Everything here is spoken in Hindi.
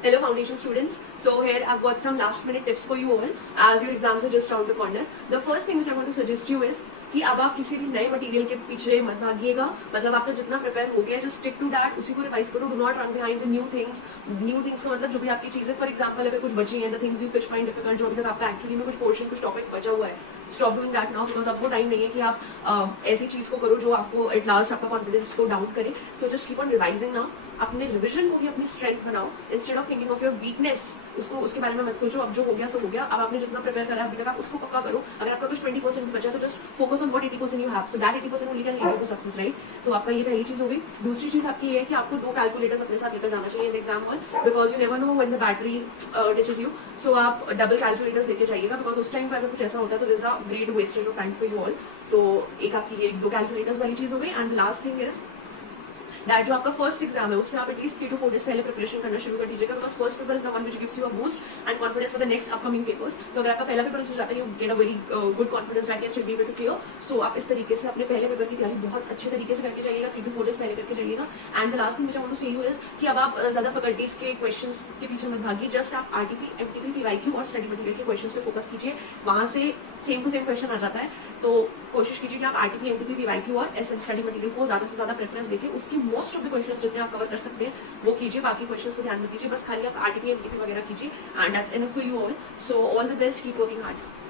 Hello foundation students. So here I've got some last minute tips for you all as your exams are just around the corner. The first thing which I want to suggest you is कि अब आप किसी भी नए मटेरियल के पीछे मत भागिएगा. मतलब आपका जितना प्रिपेयर हो गया जस्ट स्टिक टू दैट, उसी को रिवाइज करो. Do not run behind the new things. New things का मतलब जो भी आपकी चीजें, फॉर एग्जांपल अगर कुछ बची हैं, the things you find difficult, जो अभी तक आपका एक्चुअली में कुछ पोर्शन कुछ टॉपिक बचा हुआ है, stop doing that now because आपको टाइम नहीं है कि आप ऐसी चीज को करो जो आपको एट लास्ट आपका कॉन्फिडेंस को डाउन करे. So just keep on revising now. अपने रिविजन को भी अपनी स्ट्रेंथ बनाओ instead of thinking of your weakness. उसके बारे में मत सोचो. अब जो हो गया सो हो गया. अब आपने जितना प्रिपेयर करा अभी तक आप उसको पक्का करो. अगर आपका कुछ 20% भी बचा तो just focus on what 80% you have, so that 80% only can lead you to success, right. तो आपका ये पहली चीज हो गई. दूसरी चीज आपकी ये है कि आपको 2 कैलकुलेटर्स अपने साथ लेकर जाना चाहिए in exam hall, because you never know when the battery ditches you. So आप डबल कैलकुलेटर्स लेके जाइएगा, बिकॉज उस टाइम पर अगर कुछ ऐसा होता है तो this a great wastage of time for you all. तो एक आपकी ये 2 कैलकुलेटर्स वाली चीज हो गई. And last thing is that जो आपका फर्स्ट एग्जाम है उससे आप एटलीस्ट 3 to 4 डेज पहले प्रिपरेशन करना शुरू कर दीजिएगा, because first paper is the one which gives you a boost and confidence for the next upcoming papers. तो अगर आपका पहला पेपर हो जाता है, you get a very good confidence that yes you will be able to clear. So आप इस तरीके से अपने पहले पेपर की तैयारी बहुत अच्छे तरीके से करके जाइएगा, 3 to 4 डेज पहले करके जाइएगा. And the last thing which I want to say you is कि अब आप ज्यादा फैकल्टीज के क्वेश्चंस के पीछे मत भागिए. जस्ट आप आरटीपी, एमटीपी, पीवाईक्यू और स्टडी मटेरियल के क्वेश्चंस पे फोकस कीजिए. वहां से सेम टू सेम क्वेश्चन आ जाता है. तो कोशिश कीजिए कि आप आरटीपी, एमटीपी, पीवाईक्यू और एसएन स्टडी मटेरियल को ज्यादा से ज्यादा प्रेफरेंस देके उसकी मोस्ट ऑफ द क्वेश्चंस जितने आप कवर कर सकते हैं वो कीजिए. बाकी क्वेश्चंस को ध्यान मत दीजिए. बस खाली आप आरटीपी, एमटीपी वगैरह कीजिए and that's enough for you all. So all the best, keep working hard.